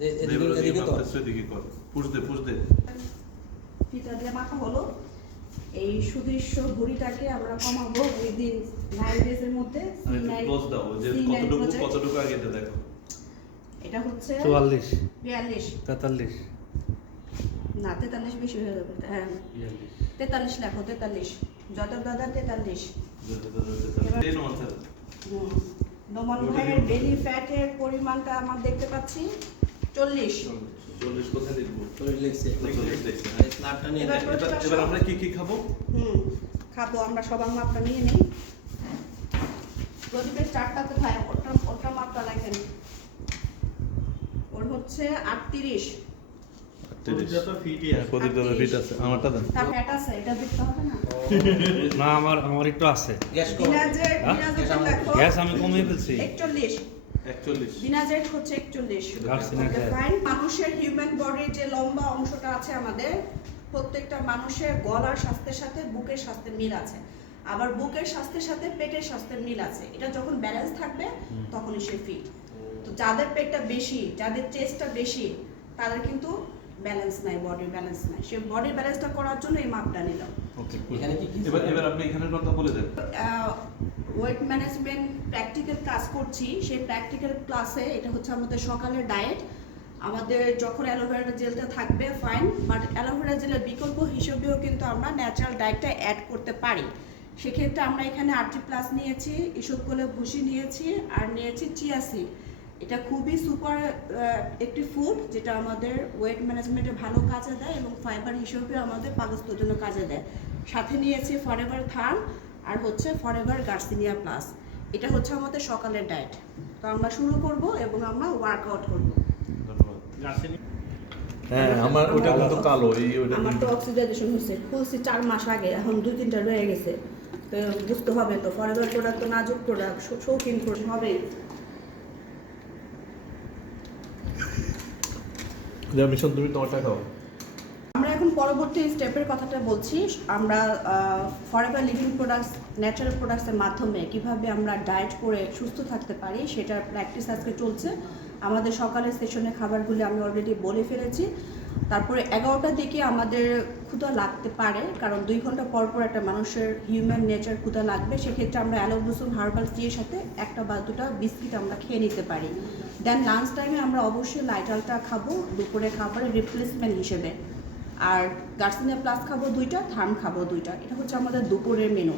এদিকে তো এদিকে কর পুশ দে ফিতা দিয়ে মাথা হলো এই সুদৃশ্য ভুঁড়িটাকে আমরা কমাবো উইদিন 9 ডেজ এর মধ্যে। ক্লোজ দাও যে কতটুকু আগে এটা দেখো। এটা হচ্ছে 44 42 43 না 43 বেশি হয়ে যাবে। হ্যাঁ 43 লেখো 43 যত দাদা 43 নোমান ভাইয়ের বেলি ফ্যাটের পরিমাণটা আমরা দেখতে পাচ্ছি 40 কোথায় লিখবো? 40 লিখছে। মাপটা নিয়ে এবার আমরা কি খাবো? খাবো আমরা সবার মাপটা নিয়ে নেই। প্রদীপের চারটা কোথায়? ওটা মাপটা লেখেন। ওর হচ্ছে 38 যত ফিটই আছে প্রদীপ দাদা ফিট আছে আমারটা দেন। তার ফ্যাট আছে এটা দেখতে হবে না। না আমার একটু আছে। গ্যাস লেখো। গ্যাস আমি কমিয়ে ফেলছি। 41 দিনাজের হচ্ছে 41। ফাইন। মানুষের হিউম্যান বডির যে লম্বা অংশটা আছে আমাদের প্রত্যেকটা মানুষের গলার স্বাস্থ্যের সাথে বুকের স্বাস্থ্যের মিল আছে, আবার বুকের স্বাস্থ্যের সাথে পেটের স্বাস্থ্যের মিল আছে। এটা যখন ব্যালেন্স থাকবে তখনই সে ফিট। তো যাদের পেটটা বেশি, যাদের চেস্টটা বেশি, তাদের কিন্তু ব্যালেন্স নাই, বডির ব্যালেন্স নাই। সে বডির ব্যালেন্সটা করার জন্য এই মাপটা নিলাম। ওকে এখানে কি এবার আপনি এখানে কথা বলে দেন। ওয়েট ম্যানেজমেন্ট প্র্যাকটিক্যাল ক্লাস করছি, সেই প্র্যাকটিক্যাল ক্লাসে এটা হচ্ছে আমাদের সকালের ডায়েট। আমাদের যখন অ্যালোভেরা জেলটা থাকবে ফাইন, বাট অ্যালোভেরা জেলের বিকল্প হিসেবেও কিন্তু আমরা ন্যাচারাল ডায়েটটা অ্যাড করতে পারি। সেক্ষেত্রে আমরা এখানে RT+ নিয়েছি, ইসবগুলো ভুসি নিয়েছি, আর নিয়েছি চিয়া সিড। এটা খুবই সুপার একটি ফুড যেটা আমাদের ওয়েট ম্যানেজমেন্টে ভালো কাজে দেয় এবং ফাইবার হিসেবেও আমাদের পাকস্থলীর জন্য কাজে দেয়। সাথে নিয়েছি ফরএভার থার্ম আর হচ্ছে ফরএভার গার্সিনিয়া প্লাস। এটা হচ্ছে আমাদের সকালের ডায়েট। তো আমরা শুরু করব এবং আমরা ওয়ার্কআউট করব। হ্যাঁ আমার ওটা কিন্তু কালো ওটা আমার তো অক্সিডাইজেশন হচ্ছে খুলছি 4 মাস আগে, এখন 2-3টা রয়ে গেছে। তো বুঝতে হবে তো ফরএভার প্রোডাক্ট তো নাজুক প্রোডাক্ট, শৌখিন প্রোডাক্ট হবে। মিশন তুমি তোমারটা খাও। আমরা এখন পরবর্তী স্টেপের কথাটা বলছি। আমরা ফরএভার লিভিং প্রোডাক্টস, ন্যাচারাল প্রোডাক্টসের মাধ্যমে কিভাবে আমরা ডায়েট করে সুস্থ থাকতে পারি সেটার প্র্যাকটিস আজকে চলছে। আমাদের সকালের সেশনে খাবারগুলি আমি অলরেডি বলে ফেলেছি। তারপরে 11টার দিকে আমাদের ক্ষুধা লাগতে পারে, কারণ 2 ঘন্টা পর পর একটা মানুষের হিউম্যান নেচার ক্ষুধা লাগবে। সেক্ষেত্রে আমরা অ্যালোব্লুসম হার্বাল টির সাথে 1 বা 2টা বিস্কিট আমরা খেয়ে নিতে পারি। দেন লাঞ্চ টাইমে আমরা অবশ্যই লাইটালটা খাবো দুপুরে খাবারের রিপ্লেসমেন্ট হিসেবে। আর গার্সিনিয়া প্লাস খাবো 2টা, থার্ম খাবো 2টা। এটা হচ্ছে আমাদের দুপুরের মেনু।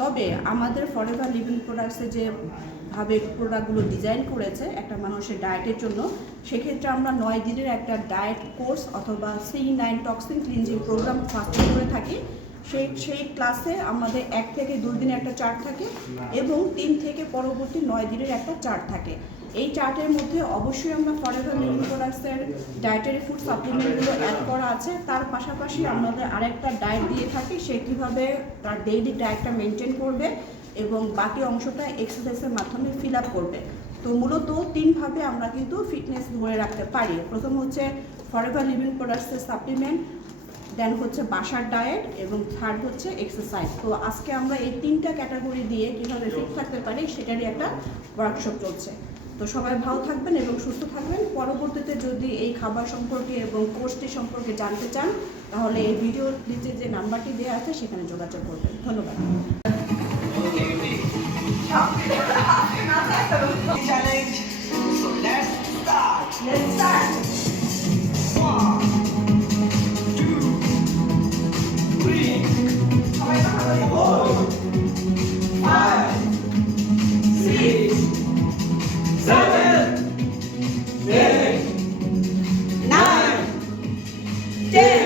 তবে আমাদের ফরএভার লিভিং প্রোডাক্টসে যে ভাবে প্রোডাক্টগুলো ডিজাইন করেছে একটা মানুষের ডায়েটের জন্য, সেক্ষেত্রে আমরা 9 দিনের একটা ডায়েট কোর্স অথবা C9 toxin cleansing programme fasting করে থাকি। সেই ক্লাসে আমাদের 1 থেকে 2 দিনের একটা চার্ট থাকে এবং 3 থেকে পরবর্তী 9 দিনের একটা চার্ট থাকে। এই চার্টের মধ্যে অবশ্যই আমরা ফরএভার লিভিং প্রোডাক্টসের ডায়েটারি ফুড সাপ্লিমেন্টগুলো অ্যাড করা আছে। তার পাশাপাশি আমাদের আরেকটা ডায়েট দিয়ে থাকি, সে কীভাবে তার ডেইলি ডায়েটটা মেনটেন করবে এবং বাকি অংশটা এক্সারসাইজের মাধ্যমে ফিল আপ করবে। তো মূলত 3ভাবে আমরা কিন্তু ফিটনেস ধরে রাখতে পারি। প্রথম হচ্ছে ফরএভার লিভিং প্রোডাক্টসের সাপ্লিমেন্ট, দেন হচ্ছে বাসার ডায়েট এবং থার্ড হচ্ছে এক্সারসাইজ। তো আজকে আমরা এই 3টা ক্যাটাগরি দিয়ে কীভাবে ফিট থাকতে পারি সেটারই একটা ওয়ার্কশপ চলছে। তো সবাই ভালো থাকবেন এবং সুস্থ থাকবেন। পরবর্তীতে যদি এই খাবার সম্পর্কে এবং কোর্সটি সম্পর্কে জানতে চান তাহলে এই ভিডিওর নিচে যে নাম্বারটি দেওয়া আছে সেখানে যোগাযোগ করবেন। ধন্যবাদ। Challenge. So let's start. Let's start. 1, 2, 3, 4, 5, 6, 7, 8, 9, 10.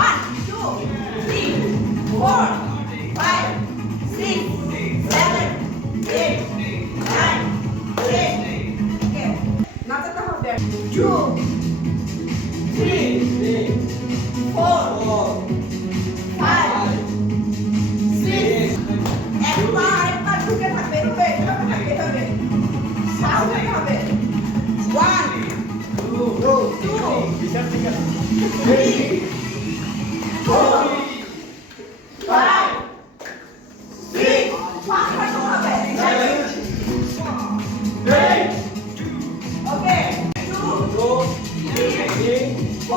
1, 2, 3, 4, 5, 6, 7, 8, 9, 10. Okay. নাচাতে হবে। 2, 3, 4, 5, 6. একবার ঢুকে থাকবে, এভাবে শ্বাস নিতে হবে। 1, 2, 3, 4, 5, 6. 8, 9, 10. Are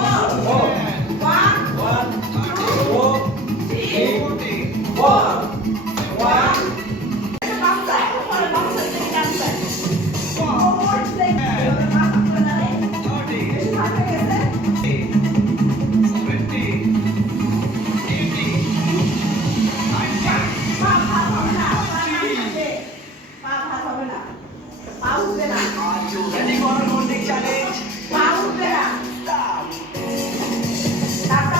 you ready for a counting challenge? Start.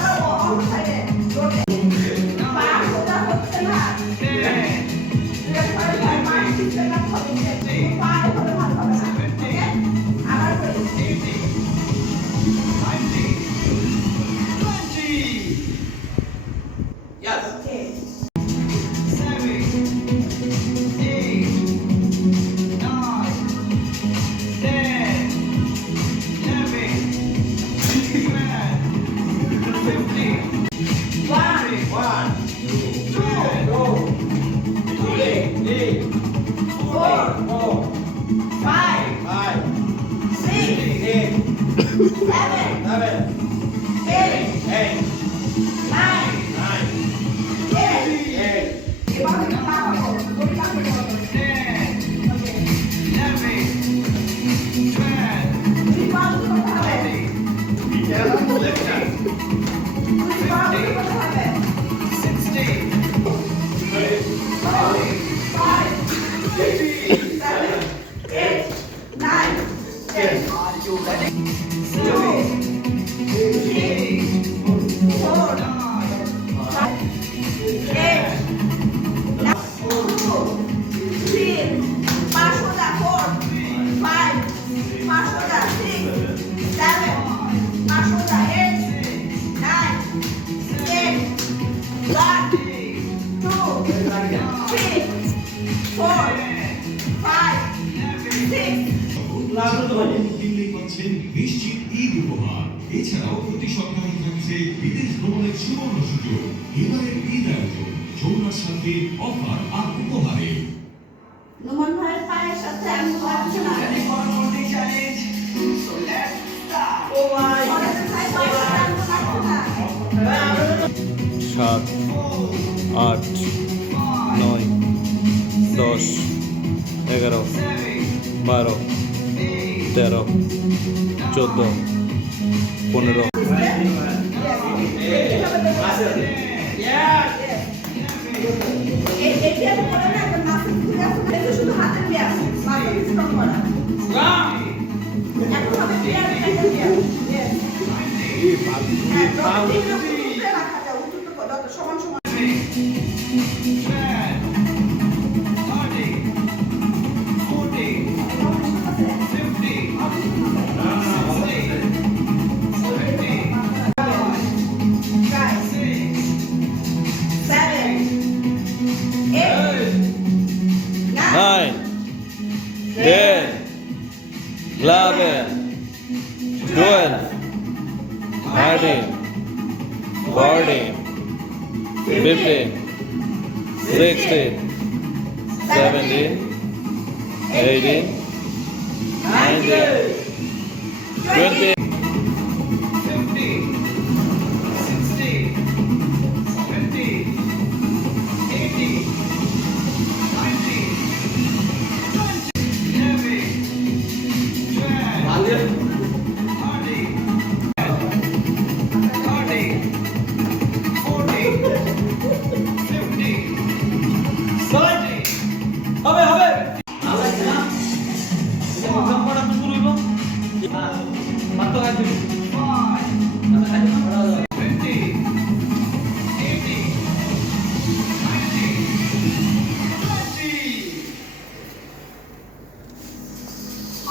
কিনলে পাচ্ছেন নিশ্চিত ঈদ উপহার। এছাড়াও প্রতি সপ্তাহে থাকছে বিদেশ ভ্রমণের সুবর্ণ সুযোগ। এবারের ঈদ আয়োজন যমুনার সাথে অফার আর উপহারে। নোমান ভাইয়ের পায়ের সাথে আমি পারছি না। Ready for a counting challenge? So let's start. অনেকের ভাই পায়ের সাথে আমি পারছি না। 7, 8, 9, 10, 11, 12, 13, 14, 15, এটি আমি করে না, একটা মাসিক ঘুরে আসুন, এটা শুধু হাতের ব্যায়াম, মাসিক স্ট্রং করা। এখন হবে ব্যায়াম, একটা ব্যায়াম। Yes. হ্যাঁ, যত তিনটা উঁচুতে রাখা যায়, উঁচুতে যত সমান সমান। nine, 10, 11, 12, 13, 14, 15, 16, 17, 18, 19, 20.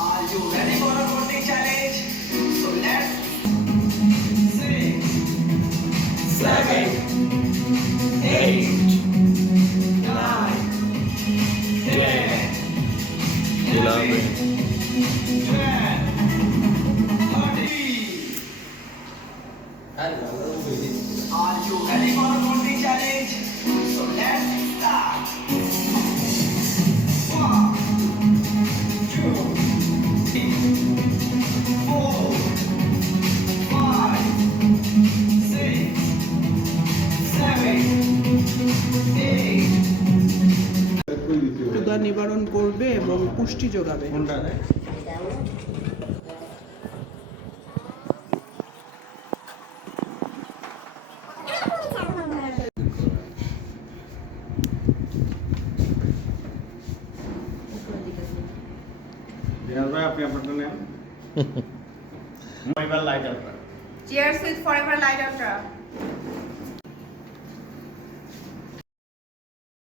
Are you ready for a counting challenge? So let's 6, 7, 8, 9, 10, 11, 12, 13. Are you ready for a counting challenge? So let's start. 1, 2, 3, 4, 5, রোগা নিবারণ করবে এবং পুষ্টি যোগাবে। কোনটা দিনাজ ভাই আপনি আপনারটা নেন। Mobile light out cheers with forever light ultra.